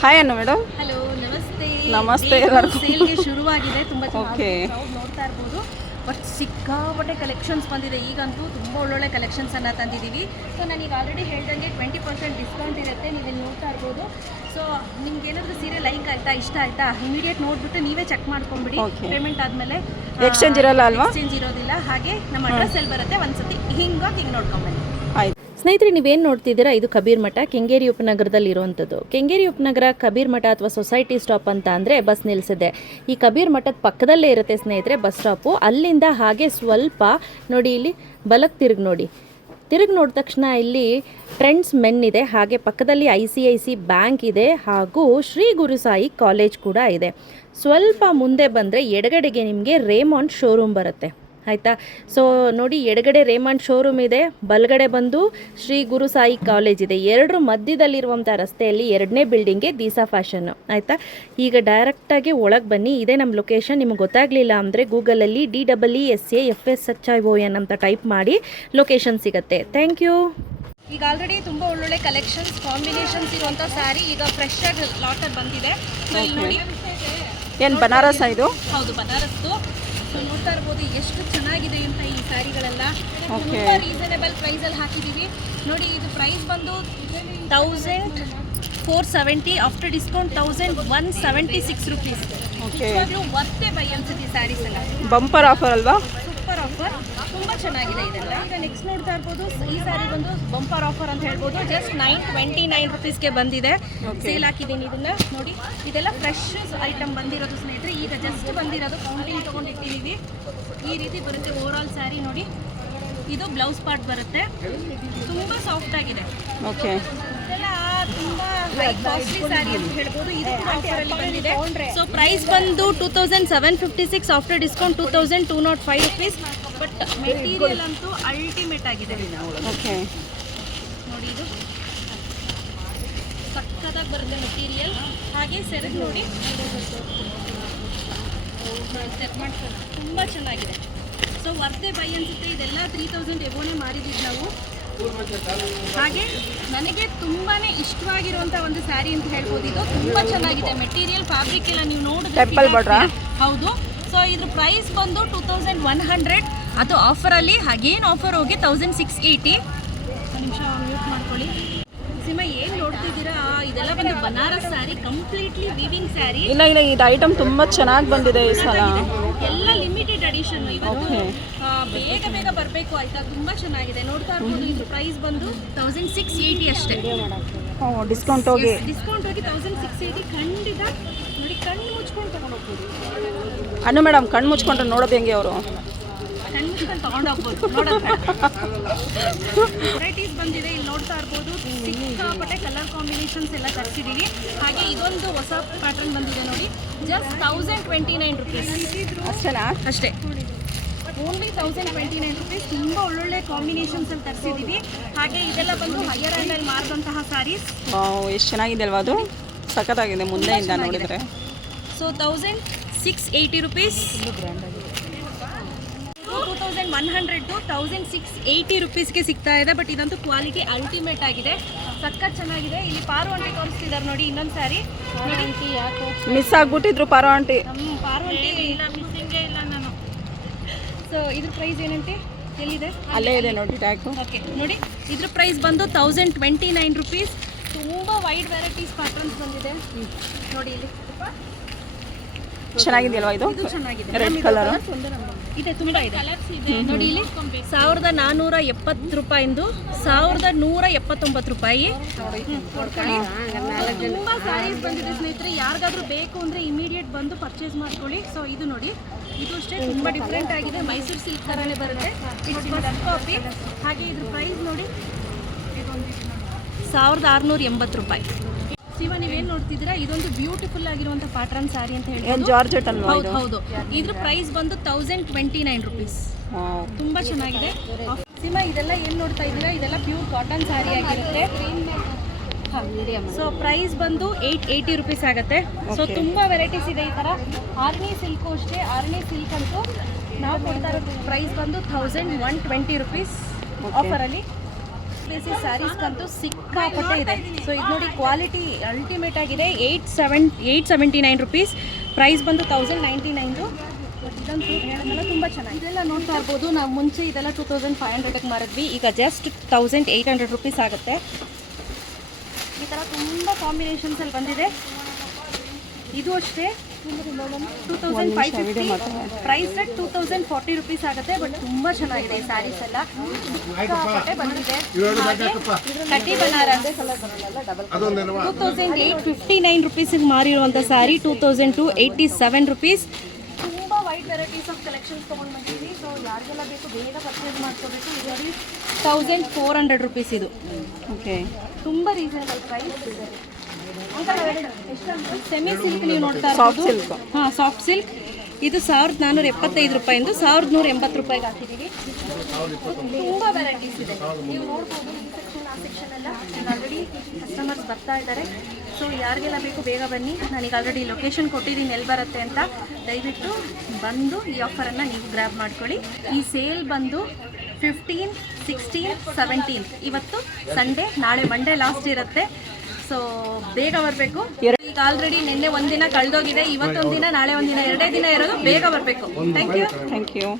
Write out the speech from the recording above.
Hi ಅನ್ನು madam hello ನಮಸ್ತೆ. ನಮಸ್ತೆ ಎಲ್ಲರಿಗೂ. ಸೇಲ್ಗೆ ಶುರುವಾಗಿದೆ ತುಂಬಾ Okay. ಚೆನ್ನಾಗಿ ನೋಡ್ತಾ ಇರ್ಬೋದು. ಬಟ್ ಸಿಕ್ಕಾಪಟ್ಟೆ ಕಲೆಕ್ಷನ್ಸ್ ಬಂದಿದೆ. ಈಗಂತೂ ತುಂಬ ಒಳ್ಳೊಳ್ಳೆ ಕಲೆಕ್ಷನ್ಸ್ ಅನ್ನ ತಂದಿದ್ದೀವಿ. ಸೊ ಈಗ ಆಲ್ರೆಡಿ ಹೇಳ್ದಂಗೆ ಟ್ವೆಂಟಿ ಪರ್ಸೆಂಟ್ ಡಿಸ್ಕೌಂಟ್ ಇರುತ್ತೆ. ನೀವು ಇಲ್ಲಿ ನೋಡ್ತಾ ಇರ್ಬೋದು. ಸೊ ನಿಮ್ಗೆ ಏನಾದರೂ ಸೀರೆ ಲೈಕ್ ಆಯ್ತಾ ಇಷ್ಟ ಆಯ್ತಾ ಇಮಿಡಿಯೇಟ್ ನೋಡ್ಬಿಟ್ಟು ನೀವೇ ಚೆಕ್ ಮಾಡ್ಕೊಂಬಿಡಿ. Okay. ಪೇಮೆಂಟ್ ಆದಮೇಲೆ ಎಕ್ಸ್ಚೇಂಜ್ ಇರಲ್ಲ ಅಲ್ವಾ? ಎಕ್ಸ್ಚೇಂಜ್ ಇರೋದಿಲ್ಲ. ಹಾಗೆ ನಮ್ಮ ಅಡ್ರೆಸ್ ಎಲ್ಲಿ ಬರುತ್ತೆ ಒಂದ್ಸತಿ. ಹಿಂಗೆ ಹಿಂಗೆ ನೋಡ್ಕೊಂಬನ್ನಿ. ಆಯ್ತು ಸ್ನೇಹಿತರೆ, ನೀವೇನು ನೋಡ್ತಿದ್ದೀರಾ? ಇದು ಕಬೀರ್ ಮಠ, ಕೆಂಗೇರಿ ಉಪನಗರದಲ್ಲಿ ಇರುವಂಥದ್ದು ಕೆಂಗೇರಿ ಉಪನಗರ, ಕಬೀರ್ ಮಠ ಅಥವಾ ಸೊಸೈಟಿ ಸ್ಟಾಪ್ ಅಂತ ಅಂದರೆ ಬಸ್ ನಿಲ್ಲಿಸಿದೆ ಈ ಕಬೀರ್ ಮಠದ ಪಕ್ಕದಲ್ಲೇ ಇರುತ್ತೆ ಸ್ನೇಹಿತರೆ, ಬಸ್ ಸ್ಟಾಪು. ಅಲ್ಲಿಂದ ಹಾಗೆ ಸ್ವಲ್ಪ ನೋಡಿ ಇಲ್ಲಿ ಬಲಕ್ಕೆ ತಿರುಗಿ ನೋಡಿ. ತಿರುಗಿ ನೋಡಿದ ತಕ್ಷಣ ಇಲ್ಲಿ ಟ್ರೆಂಡ್ಸ್ ಮೆನ್ ಇದೆ, ಹಾಗೆ ಪಕ್ಕದಲ್ಲಿ I C I C bank ಇದೆ, ಹಾಗೂ ಶ್ರೀ ಗುರುಸಾಯಿ ಕಾಲೇಜ್ ಕೂಡ ಇದೆ. ಸ್ವಲ್ಪ ಮುಂದೆ ಬಂದರೆ ಎಡಗಡೆಗೆ ನಿಮಗೆ ರೇಮಾಂಡ್ ಶೋರೂಮ್ ಬರುತ್ತೆ. ಆಯಿತಾ? ಸೊ ನೋಡಿ ಎಡಗಡೆ ರೇಮಂಡ್ ಶೋರೂಮ್ ಇದೆ ಬಲಗಡೆ ಬಂದು ಶ್ರೀ ಗುರು ಸಾಯಿ ಕಾಲೇಜ್ ಇದೆ. ಎರಡರ ಮಧ್ಯದಲ್ಲಿರುವಂಥ ರಸ್ತೆಯಲ್ಲಿ ಎರಡನೇ ಬಿಲ್ಡಿಂಗ್ಗೆ ದೀಸಾ ಫ್ಯಾಷನ್ನು ಆಯಿತಾ? ಈಗ ಡೈರೆಕ್ಟಾಗಿ ಒಳಗೆ ಬನ್ನಿ ಇದೇ ನಮ್ಮ ಲೊಕೇಶನ್ ನಿಮಗೆ ಗೊತ್ತಾಗಲಿಲ್ಲ ಅಂದರೆ ಗೂಗಲಲ್ಲಿ D double E S A F S H I O N ಅಂತ ಟೈಪ್ ಮಾಡಿ ಲೊಕೇಶನ್ ಸಿಗುತ್ತೆ. ಥ್ಯಾಂಕ್ ಯು ಈಗ ಆಲ್ರೆಡಿ ತುಂಬ ಒಳ್ಳೊಳ್ಳೆ ಕಲೆಕ್ಷನ್ಸ್ ಕಾಂಬಿನೇಷನ್ಸ್ ಇರುವಂಥ ಸ್ಯಾರಿ ಈಗ ಫ್ರೆಶ್ ಆಗಿ ಲಾಟಲ್ಲಿ ಬಂದಿದೆ. ಸೊ ಇಲ್ಲಿ ನೋಡಿ. ಏನು ಬನಾರಸ್ ಇದು? ಹೌದು ಬನಾರಸ್ದು ಸೊ ನೋಡ್ತಾ ಇರ್ಬೋದು ಎಷ್ಟು ಚೆನ್ನಾಗಿದೆ ಅಂತ ಈ ಸ್ಯಾರಿಗಳೆಲ್ಲ. ತುಂಬ ರೀಸನೇಬಲ್ ಪ್ರೈಸಲ್ಲಿ ಹಾಕಿದ್ದೀವಿ. ನೋಡಿ ಇದು ಪ್ರೈಸ್ ಬಂದು thousand four seventy after discount thousand one seventy six rupees worth a buy ಅನ್ಸುತ್ತೆ ಈ ಸ್ಯಾರೀಸ್ ಎಲ್ಲ. ಬಂಪರ್ ಆಫರ್ ಅಲ್ವಾ? ಸೂಪರ್ ಆಫರ್ ತುಂಬ ಚೆನ್ನಾಗಿದೆ ಇದೆಲ್ಲ. ಈಗ ನೆಕ್ಸ್ಟ್ ನೋಡ್ತಾ ಇರ್ಬೋದು ಈ ಸ್ಯಾರಿ ಬಂದು ಬಂಪರ್ ಆಫರ್ ಅಂತ ಹೇಳ್ಬೋದು. ಜಸ್ಟ್ ನೈನ್ ಟ್ವೆಂಟಿ ನೈನ್ ರುಪೀಸ್ಗೆ ಬಂದಿದೆ. ಸೇಲ್ ಹಾಕಿದ್ದೀನಿ ಇದನ್ನ. ನೋಡಿ ಇದೆಲ್ಲ ಫ್ರೆಶ್ ಐಟಮ್ ಬಂದಿರೋದು ಸ್ನೇಹಿತರೆ. ಈಗ ಜಸ್ಟ್ ಬಂದಿರೋದು ಕೌಂಟಿಂಗ್ ತೊಗೊಂಡಿಟ್ಟಿದ್ದೀವಿ. ಈ ರೀತಿ ಬರುತ್ತೆ ಓವರ್ ಆಲ್ ಸ್ಯಾರಿ ನೋಡಿ ಇದು ಬ್ಲೌಸ್ ಪಾರ್ಟ್ ಬರುತ್ತೆ. ತುಂಬ ಸಾಫ್ಟ್ ಆಗಿದೆ. ಓಕೆ ಸೊ ಪ್ರೈಸ್ ಬಂದು two thousand seven fifty six after discount two thousand two not five rupees but material ಅಂತೂ ಅಲ್ಟಿಮೇಟ್ ಆಗಿದೆ. ಓಕೆ ನೋಡಿ ಇದು. ಸಕ್ಕತ್ತಾಗಿ ಬರುತ್ತೆ ಮೆಟೀರಿಯಲ್ ಹಾಗೆ ಸೆರಗು ನೋಡಿ. ಸೆಟ್ ಮಾಡ್ಕೊಂಡು ತುಂಬ ಚೆನ್ನಾಗಿದೆ. ಸೊ ವರ್ತೆ ಬೈ ಅನ್ಸುತ್ತೆ. ಇದೆಲ್ಲ ತ್ರೀ ತೌಸಂಡ್ ಎಬೋನೇ ಮಾರಿದ್ದೀವಿ ನಾವು. ಹಾಗೆ ನನಗೆ ತುಂಬಾನೇ ಇಷ್ಟವಾಗಿರುವಂತ ಒಂದು ಸ್ಯಾರಿ ಅಂತ ಹೇಳ್ಬೋದು. ಇದು ತುಂಬಾ ಚೆನ್ನಾಗಿದೆ. ಮೆಟೀರಿಯಲ್ ಫ್ಯಾಬ್ರಿಕ್ ಎಲ್ಲ ನೀವು ನೋಡಿದ್ರೆ ಹೌದು. ಸೊ ಇದ್ರ ಪ್ರೈಸ್ ಬಂದು ಟೂ ತೌಸಂಡ್ ಒನ್ ಹಂಡ್ರೆಡ್ ಅದು ಆಫರಲ್ಲಿ ಹಾಗೇನು ಆಫರ್ ಹೋಗಿ ತೌಸಂಡ್ ಸಿಕ್ಸ್ ಏಯ್ಟಿ ನಿಮಿಷ ಮ್ಯೂಟ್ ಮಾಡ್ಕೊಳ್ಳಿ. ಸಿಮ ಏನು ನೋಡ್ತಿದ್ದೀರಾ? ಇದೆಲ್ಲ ಬಂದು Banaras saree completely weaving saree ಇಲ್ಲ ಇಲ್ಲ ಇದು ಐಟಮ್ ತುಂಬ ಚೆನ್ನಾಗಿ ಬಂದಿದೆ ಈ ಸಲ. ಎಲ್ಲ ಲಿಮಿಟೆಡ್ ಅಡಿಷನ್ ಇವತ್ತು. ಬೇಗ ಬೇಗ ಬರಬೇಕು ಆಯ್ತಾ? ತುಂಬಾ ಚೆನ್ನಾಗಿದೆ. ನೋಡ್ತಾ ಇರ್ಬೋದು ಇದ್ರ ಪ್ರೈಸ್ ಬಂದು ತೌಸಂಡ್ ಸಿಕ್ಸ್ ಏಯ್ಟಿ ಅಷ್ಟೇ. ಡಿಸ್ಕೌಂಟ್ ಹೋಗಿ. ಡಿಸ್ಕೌಂಟ್ ಹೋಗಿ ತೌಸಂಡ್ ಸಿಕ್ಸ್ ಏಯ್ಟಿ ಖಂಡಿತ. ನೋಡಿ ಕಣ್ಣು ತಗೊಂಡು ಮೇಡಮ್ ಕಣ್ಣು ಮುಚ್ಕೊಂಡ್ರೆ ನೋಡೋದು ಹೆಂಗೆ ಅವರು? ವೆರೈಟೀಸ್ ಬಂದಿದೆ ಇಲ್ಲಿ ನೋಡ್ತಾ ಇರ್ಬೋದು. ಸಿಕ್ಕಾಪಟ್ಟೆ ಕಲರ್ ಕಾಂಬಿನೇಷನ್ಸ್ ಎಲ್ಲ ತರಿಸಿದ್ದೀವಿ ಹಾಗೆ ಇದೊಂದು ಹೊಸ ಪ್ಯಾಟರ್ನ್ ಬಂದಿದೆ ನೋಡಿ. Just thousand twenty nine rupees ಅಷ್ಟೇನಾ? ಅಷ್ಟೇ. Only thousand twenty nine rupees ತುಂಬ ಒಳ್ಳೊಳ್ಳೆ ಕಾಂಬಿನೇಷನ್ಸ್ ಅಲ್ಲಿ ತರಿಸಿದ್ದೀವಿ ಹಾಗೆ ಇದೆಲ್ಲ ಬಂದು ಹೈಯರ್ ಅಲ್ಲಿ ಮಾರಿದಂತಹ ಸ್ಯಾರೀಸ್ ಎಷ್ಟು ಚೆನ್ನಾಗಿದೆ ಅಲ್ವಾ ಅದು? ಸಖತ್ತಾಗಿದೆ ಮುಂದೆಯಿಂದ ನೋಡಿದರೆ. So thousand six eighty rupees. Two thousand one hundred two thousand six eighty ರುಪೀಸ್ಗೆ ಸಿಗ್ತಾ ಇದೆ ಬಟ್ ಇದಂತೂ ಕ್ವಾಲಿಟಿ ಅಲ್ಟಿಮೇಟ್ ಆಗಿದೆ. ಸಖತ್ ಚೆನ್ನಾಗಿದೆ. ಇಲ್ಲಿ ಪಾರು ಆಂಟಿ ತೋರಿಸ್ತಿದ್ದಾರೆ ನೋಡಿ ಇನ್ನೊಂದು ಸಾರಿ. ನೋಡಿ. ಯಾಕೋ? ಮಿಸ್ ಆಗ್ಬಿಟ್ಟಿದ್ರು ಪಾರು ಆಂಟಿ ಪಾರು ಆಂಟಿ ಇಲ್ಲ ಮಿಸ್ಸಿಂಗೇ ಇಲ್ಲ ನಾನು. ಸೊ ಇದ್ರ ಪ್ರೈಸ್ ಏನಂತೆ ಎಲ್ಲಿದೆ? ಅಲ್ಲೇ ಇದೆ ನೋಡಿ ಟ್ಯಾಗು ಓಕೆ ನೋಡಿ. ಇದ್ರ ಪ್ರೈಸ್ ಬಂದು ತೌಸಂಡ್ ಟ್ವೆಂಟಿ ನೈನ್ ರುಪೀಸ್ ತುಂಬ ವೈಡ್ ವೆರೈಟೀಸ್ ಪ್ಯಾಟರ್ನ್ಸ್ ಬಂದಿದೆ. ನೋಡಿ ಇಲ್ಲಿ. ಚೆನ್ನಾಗಿದೆಯಲ್ವಾ ಇದು? ಇದು ಚೆನ್ನಾಗಿದೆ. ರೆಡ್ ಕಲರ್ ಇದೆ ತುಂಬಾ ಇದೆ. ನೋಡಿ ಇಲ್ಲಿ ಸಾವಿರದ ನಾನ್ನೂರ ಎಪ್ಪತ್ತು ರೂಪಾಯಿಂದು ಸಾವಿರದ ನೂರ ಎಪ್ಪತ್ತೊಂಬತ್ತು ರೂಪಾಯಿ. ತುಂಬಾ ಸ್ಯಾರೀಸ್ ಬಂದಿದೆ ಸ್ನೇಹಿತರೆ. ಯಾರಿಗಾದ್ರೂ ಬೇಕು ಅಂದ್ರೆ ಇಮಿಡಿಯೇಟ್ ಬಂದು ಪರ್ಚೇಸ್ ಮಾಡ್ಕೊಳ್ಳಿ. ಸೊ ಇದು ನೋಡಿ. ಇದು ಅಷ್ಟೇ ತುಂಬಾ ಡಿಫ್ರೆಂಟ್ ಆಗಿದೆ. ಮೈಸೂರು ಸಿಲ್ಕ್ ತರನೇ ಬರುತ್ತೆ. ಕಾಪಿ ಹಾಗೆ ಇದ್ರ ಪ್ರೈಸ್ ನೋಡಿ. ಸಾವಿರದ ಆರುನೂರ ಎಂಬತ್ತು ರೂಪಾಯಿ. ಶಿವ ನೀವೇನು ನೋಡ್ತಿದ್ದೀರಾ? ಇದೊಂದು ಬ್ಯೂಟಿಫುಲ್ ಆಗಿರುವಂಥ ಪ್ಯಾಟರ್ನ್ ಸಾರಿ ಅಂತ ಹೇಳಿ ಜಾರ್ಜೆಟ್ ಅಲ್ವಾ ಹೌದು ಹೌದು. ಇದ್ರ ಪ್ರೈಸ್ ಬಂದು ತೌಸಂಡ್ ಟ್ವೆಂಟಿ ನೈನ್ ರುಪೀಸ್. ತುಂಬಾ ಚೆನ್ನಾಗಿದೆ. ಸಿಮಾ ಇದೆಲ್ಲ ಏನು ನೋಡ್ತಾ ಇದ್ದೀರಾ? ಇದೆಲ್ಲ ಪ್ಯೂರ್ ಕಾಟನ್ ಸಾರಿ ಆಗಿರುತ್ತೆ. ಸೊ ಪ್ರೈಸ್ ಬಂದು ಏಯ್ಟ್ ಏಯ್ಟಿ ರುಪೀಸ್ ಆಗುತ್ತೆ. ಸೊ ತುಂಬ ವೆರೈಟೀಸ್ ಇದೆ ಈ ಥರ ಆರ್ನಿ ಸಿಲ್ಕ್ ಅಷ್ಟೇ. ಆರ್ನಿ ಸಿಲ್ಕ್ ಅಂತೂ ನಾವು ಕೊಡ್ತಾ ಇರೋದು ಪ್ರೈಸ್ ಬಂದು ತೌಸಂಡ್ ಒನ್ ಟ್ವೆಂಟಿ ರುಪೀಸ್. ಆಫರಲ್ಲಿ ಬೇಸಿಸ್ ಸ್ಯಾರೀಸ್ಗಂತೂ ಸಿಕ್ಕಾಪಟ್ಟೆ ಇದೆ. ಸೊ ಇದು ನೋಡಿ ಕ್ವಾಲಿಟಿ ಅಲ್ಟಿಮೇಟ್ ಆಗಿದೆ. Eight seven eight seventy nine rupees price ಬಂದು ತೌಸಂಡ್ ನೈಂಟಿ ನೈನ್ದು ಇದಂತೂ ತುಂಬ ಚೆನ್ನಾಗಿ ಇದೆಲ್ಲ ನೋಡ್ತಾ ಇರ್ಬೋದು. ನಾವು ಮುಂಚೆ ಇದೆಲ್ಲ ಟೂ ತೌಸಂಡ್ ಫೈವ್ ಹಂಡ್ರೆಡ್ಗೆ ಮಾರಿದ್ವಿ. ಈಗ just thousand eight hundred rupees ಆಗುತ್ತೆ. ಈ ಥರ ತುಂಬ ಕಾಂಬಿನೇಷನ್ಸಲ್ಲಿ ಬಂದಿದೆ. ಇದು ಅಷ್ಟೇ. Two thousand five fifty price rate two thousand forty rupees ಆಗುತ್ತೆ ಬಟ್ ತುಂಬ ಚೆನ್ನಾಗಿದೆ ಈ ಸ್ಯಾರೀಸ್ ಎಲ್ಲ. ಸಿಕ್ಕಾಪಟ್ಟೆ ಬಂದಿದೆ. ಹಾಗೆ ಕಟಿ Banaras two thousand eight fifty nine ರುಪೀಸಿಗೆ ಮಾರಿರುವಂಥ sari two thousand two eighty seven rupees ತುಂಬ ವೈಟ್ ವೆರೈಟೀಸ್ ಆಫ್ ಕಲೆಕ್ಷನ್ಸ್ ತೊಗೊಂಡು ಬಂದಿದ್ದೀವಿ. ಸೊ ಯಾರಿಗೆಲ್ಲ ಬೇಕು ಬೇಗ ಪರ್ಚೇಸ್ ಮಾಡ್ಕೋಬೇಕು. ಇದರಲ್ಲಿ ತೌಸಂಡ್ ಫೋರ್ ಹಂಡ್ರೆಡ್ ರುಪೀಸ್ ಇದು. ಓಕೆ ತುಂಬ ರೀಸನಬಲ್ ಪ್ರೈಸ್ ಸೆಮಿ ಸಿಲ್ಕ್ ನೀವು ನೋಡ್ತಾ ಸಾಫ್ಟ್ ಸಿಲ್ಕ್. ಹಾಂ ಸಾಫ್ಟ್ ಸಿಲ್ಕ್ ಇದು ಸಾವಿರದ ನಾನ್ನೂರ ಎಪ್ಪತ್ತೈದು ರೂಪಾಯಿಂದ ಸಾವಿರದ ನೂರ ಎಂಬತ್ತು ರೂಪಾಯಿಗೆ ಹಾಕಿದ್ದೀವಿ. ತುಂಬ ವೆರೈಟೀಸ್ ಇದೆ. ನೀವು ನೋಡ್ಬೋದು ಈ ಸೆಕ್ಷನ್ ಆ ಸೆಕ್ಷನ್ ಎಲ್ಲ. ಆಲ್ರೆಡಿ ಕಸ್ಟಮರ್ಸ್ ಬರ್ತಾ ಇದ್ದಾರೆ. ಸೊ ಯಾರಿಗೆಲ್ಲ ಬೇಕು ಬೇಗ ಬನ್ನಿ. ನನಗೆ ಆಲ್ರೆಡಿ ಲೊಕೇಶನ್ ಕೊಟ್ಟಿದ್ದೀನಿ. ಎಲ್ಲಿ ಬರುತ್ತೆ ಅಂತ ದಯವಿಟ್ಟು ಬಂದು ಈ ಆಫರನ್ನು ನೀವು ಗ್ರ್ಯಾಬ್ ಮಾಡ್ಕೊಳ್ಳಿ. ಈ ಸೇಲ್ ಬಂದು ಫಿಫ್ಟೀನ್ ಸಿಕ್ಸ್ಟೀನ್ ಸೆವೆಂಟೀನ್ ಇವತ್ತು ಸಂಡೇ ನಾಳೆ ಮಂಡೇ ಲಾಸ್ಟ್ ಇರುತ್ತೆ. ಸೊ ಬೇಗ ಬರಬೇಕು. ಈಗ ಆಲ್ರೆಡಿ ನಿನ್ನೆ ಒಂದಿನ ಕಳೆದೋಗಿದೆ, ಇವತ್ತೊಂದಿನ ನಾಳೆ ಒಂದಿನ, ಎರಡೇ ದಿನ ಇರೋದು, ಬೇಗ ಬರಬೇಕು. Thank you thank you